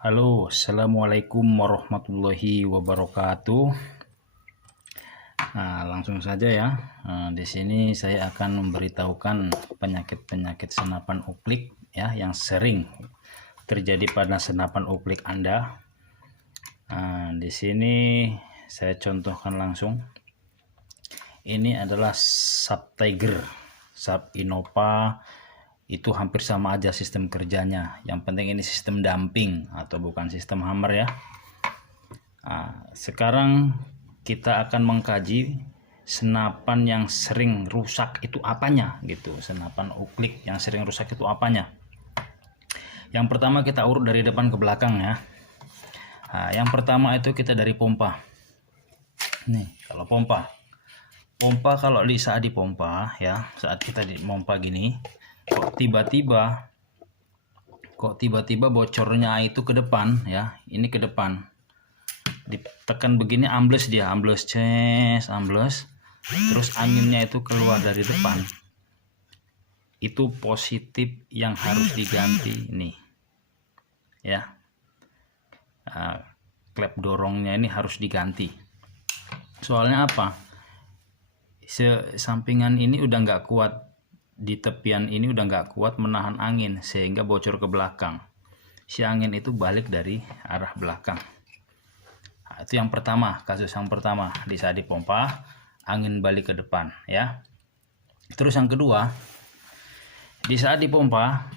Halo, assalamualaikum warahmatullahi wabarakatuh. Nah, langsung saja ya. Di sini saya akan memberitahukan penyakit-penyakit senapan uklik ya yang sering terjadi pada senapan uklik Anda. Di sini saya contohkan langsung. Ini adalah Sub Tiger, Sub Innova. Itu hampir sama aja sistem kerjanya. Yang penting ini sistem damping atau bukan sistem hammer ya. Sekarang kita akan mengkaji senapan yang sering rusak itu apanya gitu. Senapan uklik yang sering rusak itu apanya. Yang pertama kita urut dari depan ke belakang ya. Yang pertama itu kita dari pompa. Nih, kalau pompa kalau saat dipompa ya, saat kita dipompa gini, kok tiba-tiba bocornya itu ke depan ya, ini ke depan, ditekan begini ambles dia, ambles, terus anginnya itu keluar dari depan, itu positif yang harus diganti nih ya. Klep dorongnya ini harus diganti, soalnya apa, sampingan ini udah nggak kuat, di tepian ini udah nggak kuat menahan angin sehingga bocor ke belakang. Si angin itu balik dari arah belakang. Itu yang pertama, kasus yang pertama, di saat dipompa angin balik ke depan ya. Terus yang kedua, di saat dipompa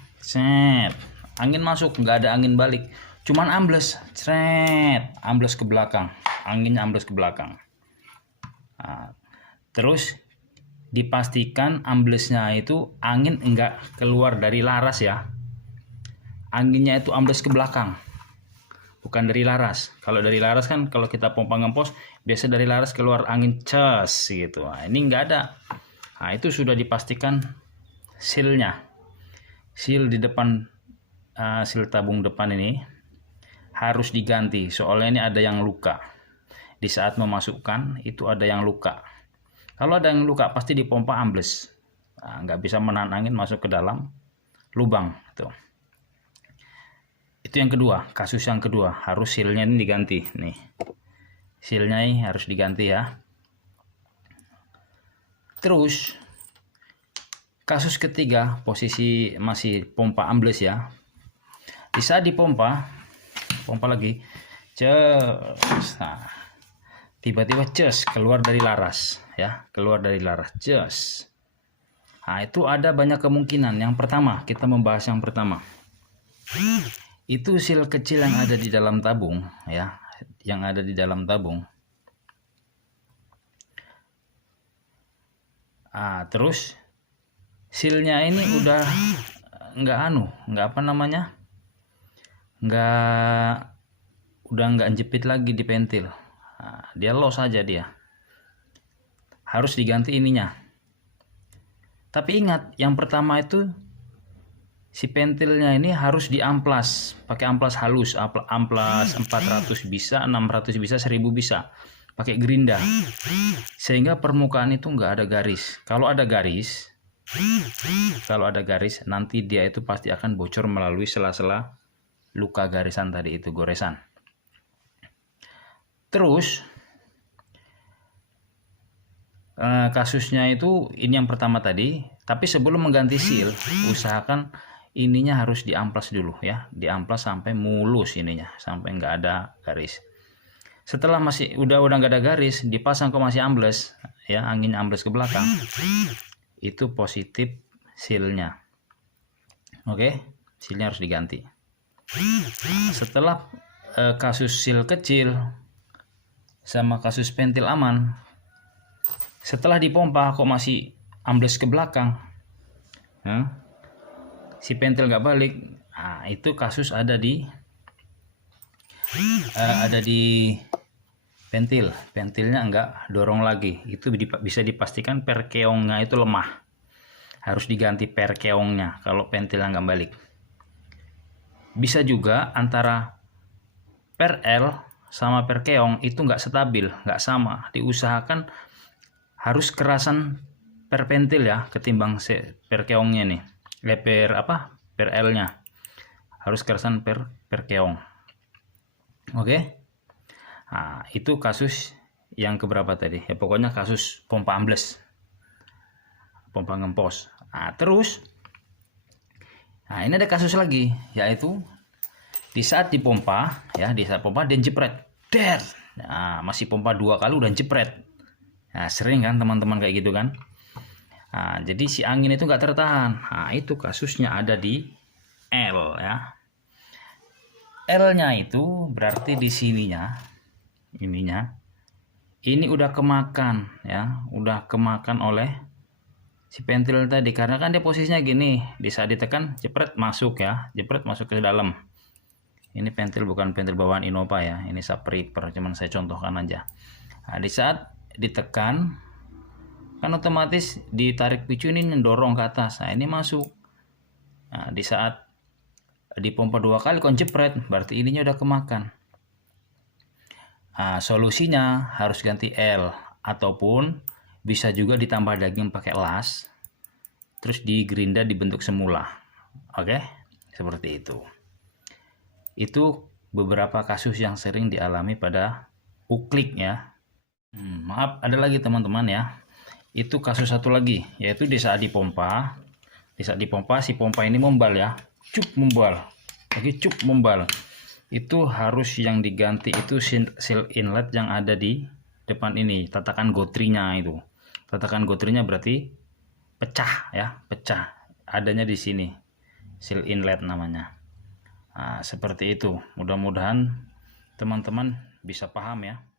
angin masuk, nggak ada angin balik, cuman ambles, ambles ke belakang, anginnya ambles ke belakang. Terus dipastikan amblesnya itu angin enggak keluar dari laras ya, anginnya itu ambles ke belakang, bukan dari laras. Kalau dari laras kan kalau kita pompa ngempos biasa dari laras keluar angin cas gitu. Ini enggak ada. Itu sudah dipastikan sealnya, seal di depan, seal tabung depan ini harus diganti, soalnya ini ada yang luka. Di saat memasukkan itu ada yang luka. Kalau ada yang luka pasti dipompa ambles, nggak bisa menahan angin masuk ke dalam lubang tuh. Itu yang kedua, kasus yang kedua, harus sealnya ini diganti nih, sealnya ini harus diganti ya. Terus kasus ketiga, posisi masih pompa ambles ya. Di saat dipompa, pompa lagi, tiba-tiba keluar dari laras ya, keluar dari laras itu ada banyak kemungkinan. Yang pertama, kita membahas yang pertama, itu seal kecil yang ada di dalam tabung ya, yang ada di dalam tabung. Terus sealnya ini udah udah nggak jepit lagi di pentil. Dia los aja, dia harus diganti ininya. Tapi ingat, yang pertama itu si pentilnya ini harus diamplas pakai amplas halus, amplas 400 bisa, 600 bisa, 1000 bisa, pakai gerinda sehingga permukaan itu nggak ada garis. Kalau ada garis nanti dia itu pasti akan bocor melalui sela-sela luka garisan tadi itu, goresan. Terus kasusnya itu ini yang pertama tadi, tapi sebelum mengganti seal usahakan ininya harus diamplas dulu ya, diamplas sampai mulus ininya, sampai nggak ada garis. Setelah udah nggak ada garis, dipasang kok masih ambles ya, angin ambles ke belakang, itu positif sealnya. Oke, sealnya harus diganti. Setelah kasus seal kecil sama kasus pentil aman, setelah dipompa kok masih ambles ke belakang, si pentil nggak balik, itu kasus ada di pentilnya nggak dorong lagi. Itu bisa dipastikan perkeongnya itu lemah, harus diganti perkeongnya kalau pentilnya nggak balik. Bisa juga antara per L sama perkeong itu nggak stabil, nggak sama. Diusahakan harus kerasan per pentil ya ketimbang perkeongnya nih, per L nya harus kerasan per keong. Oke. Nah, itu kasus yang keberapa tadi? Ya pokoknya kasus pompa ambles, pompa ngempos. Nah, terus, nah ini ada kasus lagi, yaitu di saat dipompa, ya di saat pompa dia jepret, der. Nah, masih pompa 2 kali udah jepret. Nah, sering kan teman-teman kayak gitu kan? Nah, jadi si angin itu nggak tertahan. Nah, itu kasusnya ada di L ya. L-nya itu berarti di sininya, ininya, ini udah kemakan ya, udah kemakan oleh si pentil tadi, karena kan dia posisinya gini, di saat ditekan jepret masuk ya, jepret masuk ke dalam. Ini pentil bukan pentil bawaan Innova ya, ini Sapriper, cuman saya contohkan aja. Nah, di saat ditekan kan otomatis ditarik picu ini mendorong ke atas. Nah, ini masuk. Nah, di saat dipompa 2 kali kon jepret, berarti ininya udah kemakan. Nah, solusinya harus ganti L, ataupun bisa juga ditambah daging pakai las, terus digerinda dibentuk semula. Oke, seperti itu. Itu beberapa kasus yang sering dialami pada uklik ya. Maaf, ada lagi teman-teman ya. Itu kasus satu lagi, yaitu di saat dipompa, si pompa ini membal ya, cup membal, lagi cup membal. Itu harus yang diganti itu seal inlet yang ada di depan ini, tatakan gotrinya itu. Tatakan gotrinya berarti pecah ya, pecah. Adanya di sini, seal inlet namanya. Nah, seperti itu. Mudah-mudahan teman-teman bisa paham ya.